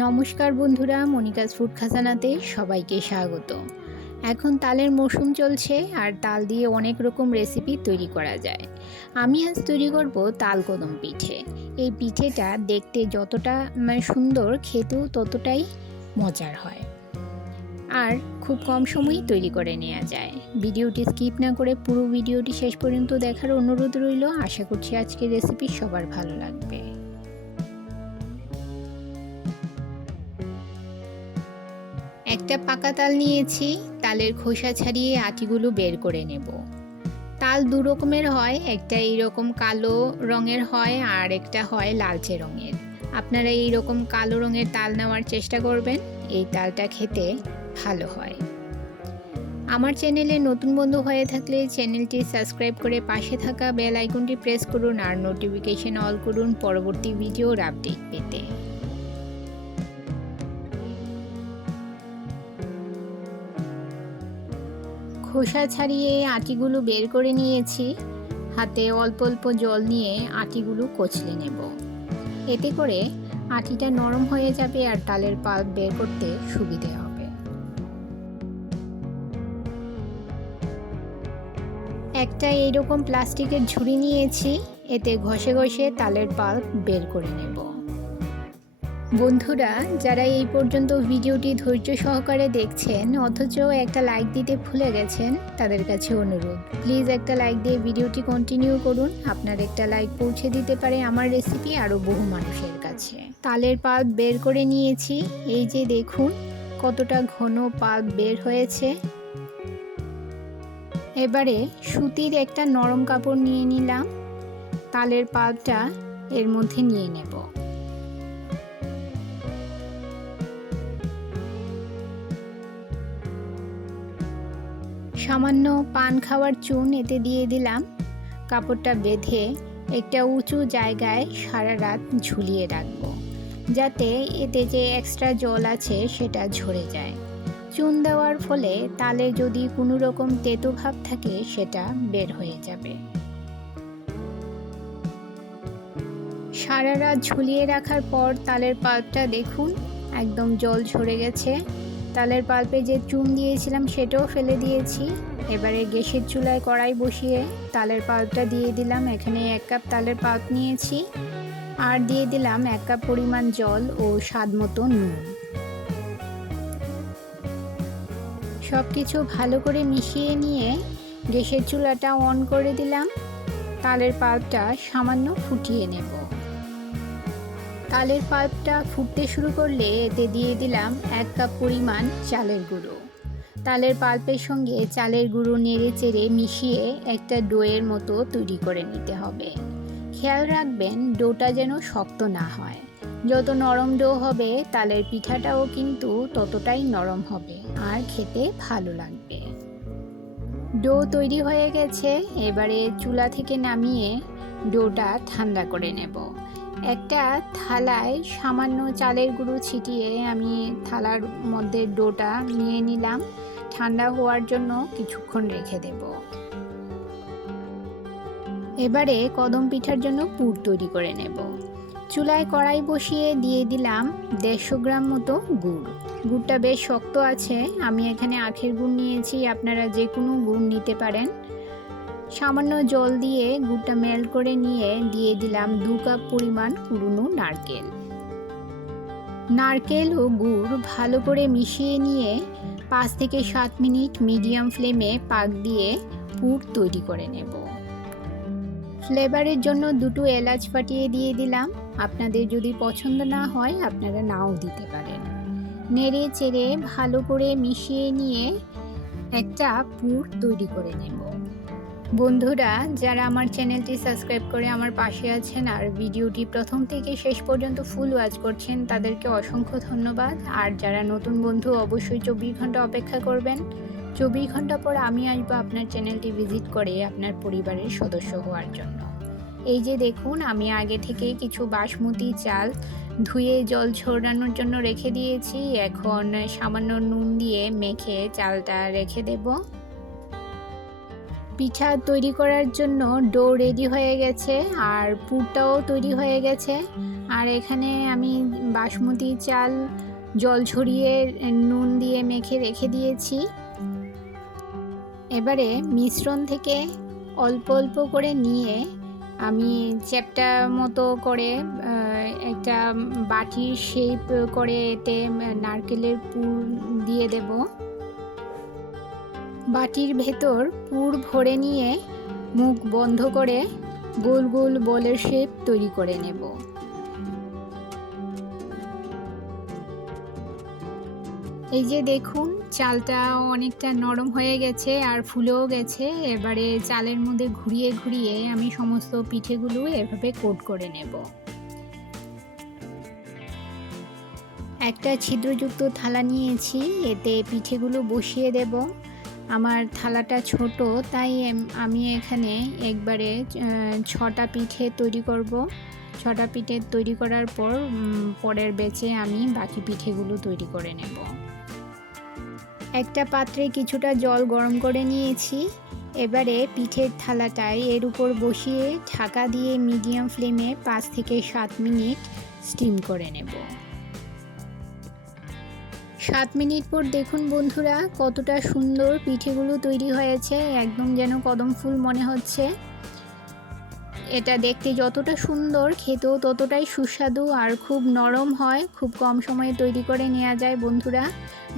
নমস্কার বন্ধুরা, Monica's food খাজানাতে সবাইকে স্বাগত। এখন তালের মৌসুম চলছে আর তাল দিয়ে অনেক রকম রেসিপি তৈরি করা যায়। আমি আজ তৈরি করব তাল কদম পিঠে। এই পিঠেটা দেখতে যতটা সুন্দর, খেতেও ততটাই মজার হয় আর খুব কম সময়েই তৈরি করে নেওয়া যায়। ভিডিওটি স্কিপ না করে পুরো ভিডিওটি শেষ পর্যন্ত দেখার অনুরোধ রইল। আশা করছি আজকের রেসিপি সবার ভালো লাগবে। একটা পাকা তাল নিয়েছি, তালের খোসা ছাড়িয়ে আটিগুলো বের করে নেব। তাল দু রকমের হয়, একটা এইরকম কালো রঙের হয় আর একটা হয় লালচে রঙের। আপনারা এই রকম কালো রঙের তাল নেওয়ার চেষ্টা করবেন, এই তালটা খেতে ভালো হয়। আমার চ্যানেলে নতুন বন্ধু হয়ে থাকলে চ্যানেলটি সাবস্ক্রাইব করে পাশে থাকা বেল আইকনটি প্রেস করুন আর নোটিফিকেশন অল করুন পরবর্তী ভিডিওর আপডেট পেতে। খোসা ছাড়িয়ে আটিগুলো বের করে নিয়েছি। হাতে অল্প অল্প জল নিয়ে আটিগুলো কচলে নেব। এতে করে আটিটা নরম হয়ে যাবে আর তালের পাল্প বের করতে সুবিধে হবে। একটা এইরকম প্লাস্টিকের ঝুড়ি নিয়েছি, এতে ঘষে ঘষে তালের পাল্প বের করে নেব। বন্ধুরা, যারা এই পর্যন্ত ভিডিওটি ধৈর্য সহকারে দেখছেন অথচ একটা লাইক দিতে ভুলে গেছেন, তাদের কাছে অনুরোধ, প্লিজ একটা লাইক দিয়ে ভিডিওটি কন্টিনিউ করুন। আপনার একটা লাইক পৌঁছে দিতে পারে আমার রেসিপি আরও বহু মানুষের কাছে। তালের পাল্প বের করে নিয়েছি, এই যে দেখুন কতটা ঘন পাল্প বের হয়েছে। এবারে সুতির একটা নরম কাপড় নিয়ে নিলাম, তালের পাল্পটা এর মধ্যে নিয়ে নেব। সামান্য পান খাওয়ার চুন এতে দিয়ে দিলাম। কাপড়টা বেঁধে একটা উঁচু জায়গায় সারা রাত ঝুলিয়ে রাখবো, যাতে এতে যে এক্সট্রা জল আছে সেটা ঝরে যায়। চুন দেওয়ার ফলে তালে যদি কোনো রকম তেতো ভাব থাকে সেটা বের হয়ে যাবে। সারা রাত ঝুলিয়ে রাখার পর তালের পাল্পটা দেখুন একদম জল ঝরে গেছে। তালের পাল্পে যে চুন দিয়েছিলাম সেটাও ফেলে দিয়েছি। এবারে গ্যাসের চুলায় কড়াই বসিয়ে তালের পাল্পটা দিয়ে দিলাম। এখানে 1 কাপ তালের পাল্প নিয়েছি আর দিয়ে দিলাম 1 কাপ পরিমাণ জল ও স্বাদ মতো নুন। সব কিছু ভালো করে মিশিয়ে নিয়ে গ্যাসের চুলাটা অন করে দিলাম। তালের পাল্পটা সামান্য ফুটিয়ে নেব। তালের পাল্পটা ফুটতে শুরু করলে এতে দিয়ে দিলাম 1 কাপ পরিমাণ চালের গুঁড়ো। তালের পাল্পের সঙ্গে চালের গুঁড়ো নেড়ে চেড়ে মিশিয়ে একটা ডোয়ের মতো তৈরি করে নিতে হবে। খেয়াল রাখবেন ডোটা যেন শক্ত না হয়। যত নরম ডো হবে তালের পিঠাটাও কিন্তু ততটাই নরম হবে আর খেতে ভালো লাগবে। ডো তৈরি হয়ে গেছে, এবারে চুলা থেকে নামিয়ে ডোটা ঠান্ডা করে নেব। একটা থালায় সামান্য চালের গুঁড়ো ছিটিয়ে আমি থালার মধ্যে ডোটা নিয়ে নিলাম। ঠান্ডা হওয়ার জন্য কিছুক্ষণ রেখে দেব। এবারে কদম পিঠার জন্য পুর তৈরি করে নেব। চুলায় কড়াই বসিয়ে দিয়ে দিলাম 150 গ্রাম মতো গুড়। গুড়টা বেশ শক্ত আছে, আমি এখানে আখের গুড় নিয়েছি, আপনারা যে কোনো গুড় নিতে পারেন। সামান্য জল দিয়ে গুড়টা মেল্ট করে নিয়ে দিয়ে দিলাম 2 কাপ পরিমাণ কুড়ুনো নারকেল। নারকেল ও গুড় ভালো করে মিশিয়ে নিয়ে 5 থেকে 7 মিনিট মিডিয়াম ফ্লেমে পাক দিয়ে পুর তৈরি করে নেব। ফ্লেভারের জন্য 2টো এলাচ ফাটিয়ে দিয়ে দিলাম। আপনাদের যদি পছন্দ না হয় আপনারা নাও দিতে পারেন। নেড়ে চেড়ে ভালো করে মিশিয়ে নিয়ে একটা পুর তৈরি করে নেব। বন্ধুরা, যারা আমার চ্যানেলটি সাবস্ক্রাইব করে আমার পাশে আছেন আর ভিডিওটি প্রথম থেকে শেষ পর্যন্ত ফুল ওয়াচ করছেন তাদেরকে অসংখ্য ধন্যবাদ। আর যারা নতুন বন্ধু অবশ্যই 24 ঘন্টা অপেক্ষা করবেন। 24 ঘন্টা পর আমি আসবো আপনার চ্যানেলটি ভিজিট করে আপনার পরিবারের সদস্য হওয়ার জন্য। এই যে দেখুন, আমি আগে থেকে কিছু বাসমতি চাল ধুয়ে জল ঝরানোর জন্য রেখে দিয়েছি। এখন সামান্য নুন দিয়ে মেখে চালটা রেখে দেব। পিঠা তৈরি করার জন্য ডো রেডি হয়ে গেছে আর পুরটাও তৈরি হয়ে গেছে। আর এখানে আমি বাসমতি চাল জল ঝরিয়ে নুন দিয়ে মেখে রেখে দিয়েছি। এবারে মিশ্রণ থেকে অল্প অল্প করে নিয়ে আমি চ্যাপ্টা মতো করে একটা বাটির শেপ করে এতে নারকেলের পুর দিয়ে দেব। বাটির ভেতর পুর ভরে নিয়ে মুখ বন্ধ করে গোল গোল বলের শেপ তৈরি করে নেব। এই যে দেখুন, চালটা অনেকটা নরম হয়ে গেছে আর ফুলেও গেছে। এবারে চালের মধ্যে ঘুরিয়ে ঘুরিয়ে আমি সমস্ত পিঠেগুলো এভাবে কোট করে নেব। একটা ছিদ্রযুক্ত থালা নিয়েছি, এতে পিঠেগুলো বসিয়ে দেব। আমার থালাটা ছোট, তাই আমি এখানে একবারে 6টা পিঠে তৈরি করব। 6টা পিঠে তৈরি করার পর পরের ব্যাচে আমি বাকি পিঠেগুলো তৈরি করে নেব। একটা পাত্রে কিছুটা জল গরম করে নিয়েছি। এবারে পিঠের থালাটায় এর উপর বসিয়ে ঢাকা দিয়ে মিডিয়াম ফ্লেমে 5 থেকে 7 মিনিট স্টিম করে নেব। 7 মিনিট পর দেখুন বন্ধুরা, কতটা সুন্দর পিঠেগুলো তৈরি হয়েছে, একদম যেন কদম ফুল মনে হচ্ছে। এটা দেখতে যতটা সুন্দর, খেতেও ততটাই সুস্বাদু আর খুব নরম হয়। খুব কম সময়ে তৈরি করে নেওয়া যায়। বন্ধুরা,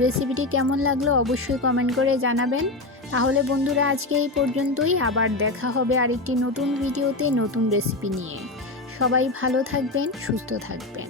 রেসিপিটি কেমন লাগলো অবশ্যই কমেন্ট করে জানাবেন। তাহলে বন্ধুরা, আজকে এই পর্যন্তই। আবার দেখা হবে আরেকটি নতুন ভিডিওতে নতুন রেসিপি নিয়ে। সবাই ভালো থাকবেন, সুস্থ থাকবেন।